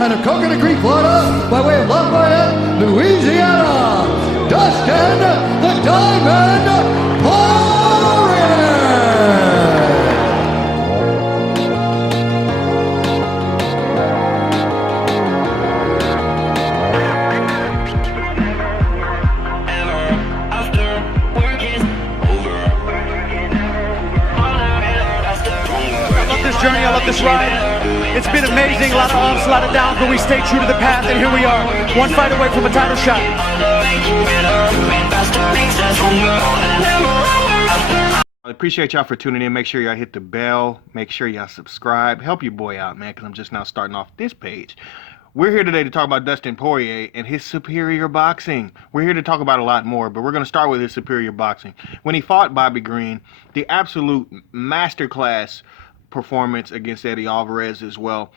and of Coconut Creek, Florida, by way of Lafayette, Louisiana, Dustin the Diamond Porier. Journey. I love this ride. It's been amazing. A lot of ups, a lot of downs, but we stayed true to the path, and here we are, one fight away from a title shot. I appreciate y'all for tuning in. Make sure y'all hit the bell. Make sure y'all subscribe. Help your boy out, man, because I'm just now starting off this page. We're here today to talk about Dustin Porier and his superior boxing. We're here to talk about a lot more, but we're going to start with his superior boxing. When he fought Bobby Green, the absolute masterclass performance against Eddie Alvarez as well.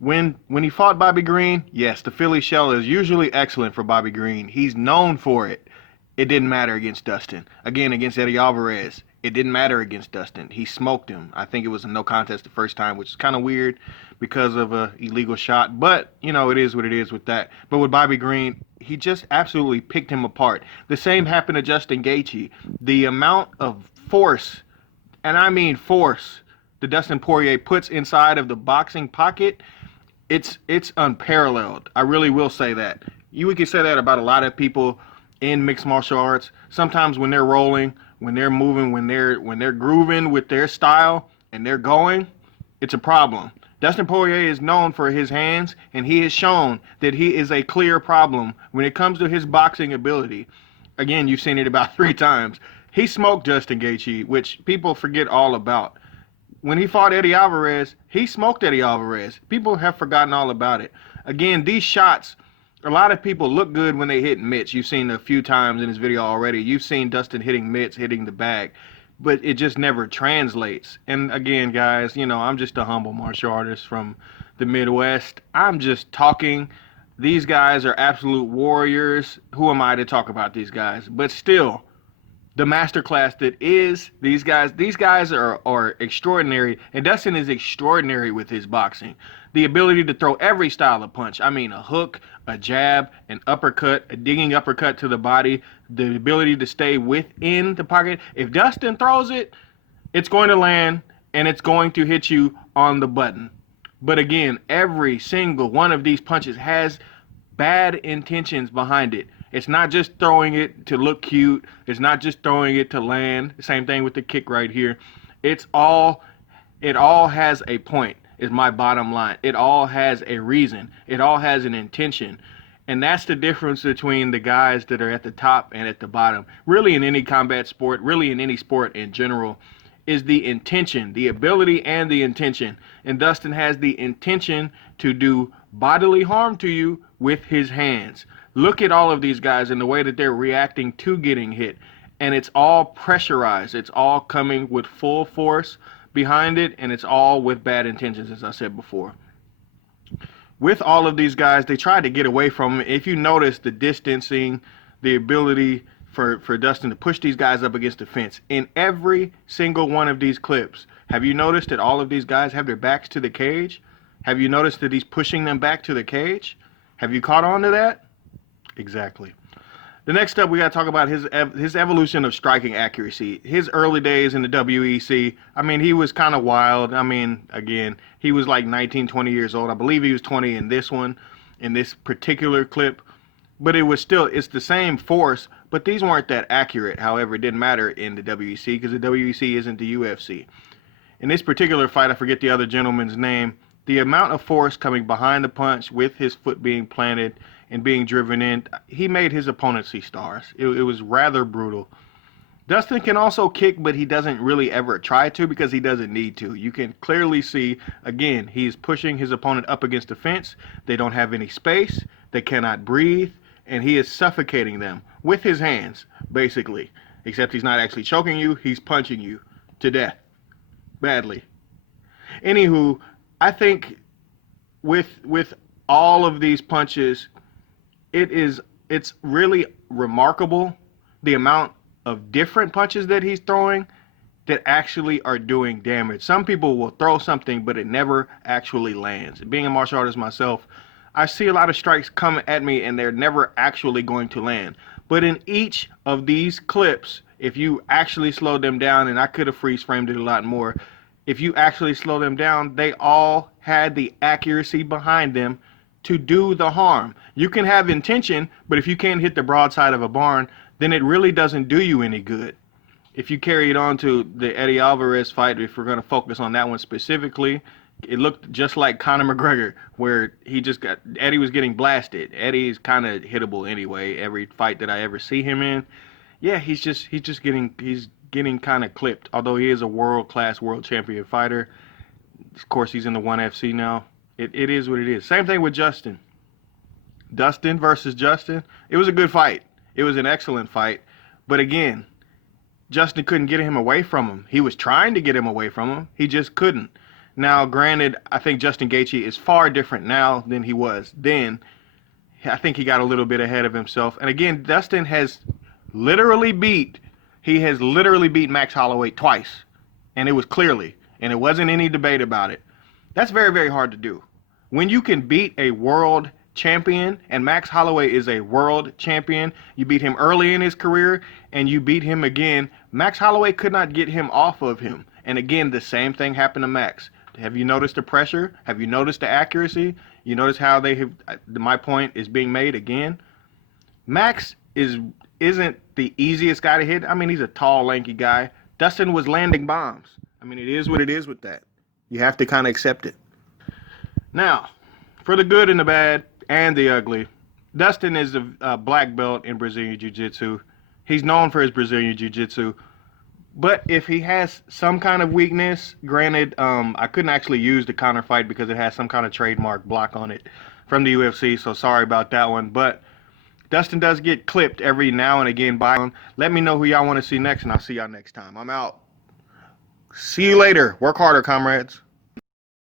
When he fought Bobby Green, yes, the Philly shell is usually excellent for Bobby Green. He's known for it. It didn't matter against Dustin. Again, against Eddie Alvarez, it didn't matter against Dustin. He smoked him. I think it was a no contest the first time, which is kind of weird because of a illegal shot. But, you know, it is what it is with that. But with Bobby Green, he just absolutely picked him apart. The same happened to Justin Gaethje. The amount of force, and I mean force, that Dustin Porier puts inside of the boxing pocket, it's unparalleled. I really will say that. We can say that about a lot of people in mixed martial arts. Sometimes when they're rolling, when they're moving, when they're grooving with their style and they're going, it's a problem. Dustin Porier is known for his hands, and he has shown that he is a clear problem when it comes to his boxing ability. Again, you've seen it about 3 times. He smoked Justin Gaethje, which people forget all about. When he fought Eddie Alvarez, he smoked Eddie Alvarez. People have forgotten all about it. Again, these shots, a lot of people look good when they hit mitts. You've seen a few times in this video already. You've seen Dustin hitting mitts, hitting the bag, but it just never translates. And again, guys, you know, I'm just a humble martial artist from the Midwest. I'm just talking. These guys are absolute warriors. Who am I to talk about these guys? But still, the masterclass that is these guys are extraordinary, and Dustin is extraordinary with his boxing. The ability to throw every style of punch. I mean, a hook, a jab, an uppercut, a digging uppercut to the body, the ability to stay within the pocket. If Dustin throws it, it's going to land, and it's going to hit you on the button. But again, every single one of these punches has bad intentions behind it. It's not just throwing it to look cute. It's not just throwing it to land. Same thing with the kick right here. It all has a point, is my bottom line. It all has a reason. It all has an intention. And that's the difference between the guys that are at the top and at the bottom. Really in any combat sport, really in any sport in general, is the intention, the ability and the intention. And Dustin has the intention to do bodily harm to you with his hands. Look at all of these guys and the way that they're reacting to getting hit. And it's all pressurized. It's all coming with full force behind it, and it's all with bad intentions, as I said before. With all of these guys, they tried to get away from him. If you notice the distancing, the ability for Dustin to push these guys up against the fence. In every single one of these clips, have you noticed that all of these guys have their backs to the cage? Have you noticed that he's pushing them back to the cage? Have you caught on to that? Exactly. The next up, we got to talk about his evolution of striking accuracy. His early days in the WEC, I mean, he was kind of wild. I mean, again, he was like 19, 20 years old. I believe he was 20 in this one, in this particular clip. But it was still, it's the same force, but these weren't that accurate. However, it didn't matter in the WEC because the WEC isn't the UFC. In this particular fight, I forget the other gentleman's name, the amount of force coming behind the punch with his foot being planted and being driven in, he made his opponent see stars. It was rather brutal. Dustin can also kick, but he doesn't really ever try to because he doesn't need to. You can clearly see, again, he's pushing his opponent up against the fence. They don't have any space. They cannot breathe, and he is suffocating them with his hands, basically. Except he's not actually choking you. He's punching you to death, badly. Anywho, I think with all of these punches, it's really remarkable the amount of different punches that he's throwing that actually are doing damage. Some people will throw something, but it never actually lands. Being a martial artist myself, I see a lot of strikes come at me and they're never actually going to land. But in each of these clips, if you actually slow them down, and I could have freeze framed it a lot more, if you actually slow them down, they all had the accuracy behind them to do the harm. You can have intention, but if you can't hit the broadside of a barn, then it really doesn't do you any good. If you carry it on to the Eddie Alvarez fight, if we're going to focus on that one specifically, it looked just like Conor McGregor, where Eddie was getting blasted. Eddie's kind of hittable anyway. Every fight that I ever see him in, yeah, he's getting kind of clipped. Although he is a world-class world champion fighter, of course he's in the 1FC now. It is what it is. Same thing with Justin. Dustin versus Justin. It was a good fight. It was an excellent fight. But again, Justin couldn't get him away from him. He was trying to get him away from him. He just couldn't. Now, granted, I think Justin Gaethje is far different now than he was then. I think he got a little bit ahead of himself. And again, Dustin has literally beat Max Holloway twice. And it was clearly. And it wasn't any debate about it. That's very, very hard to do. When you can beat a world champion, and Max Holloway is a world champion, you beat him early in his career, and you beat him again. Max Holloway could not get him off of him. And again, the same thing happened to Max. Have you noticed the pressure? Have you noticed the accuracy? You notice how they have, my point is being made again. Max isn't the easiest guy to hit. I mean, he's a tall, lanky guy. Dustin was landing bombs. I mean, it is what it is with that. You have to kind of accept it. Now, for the good and the bad and the ugly, Dustin is a black belt in Brazilian Jiu-Jitsu. He's known for his Brazilian Jiu-Jitsu. But if he has some kind of weakness, granted, I couldn't actually use the Conor fight because it has some kind of trademark block on it from the UFC, so sorry about that one. But Dustin does get clipped every now and again by him. Let me know who y'all want to see next, and I'll see y'all next time. I'm out. See you later. Work harder, comrades.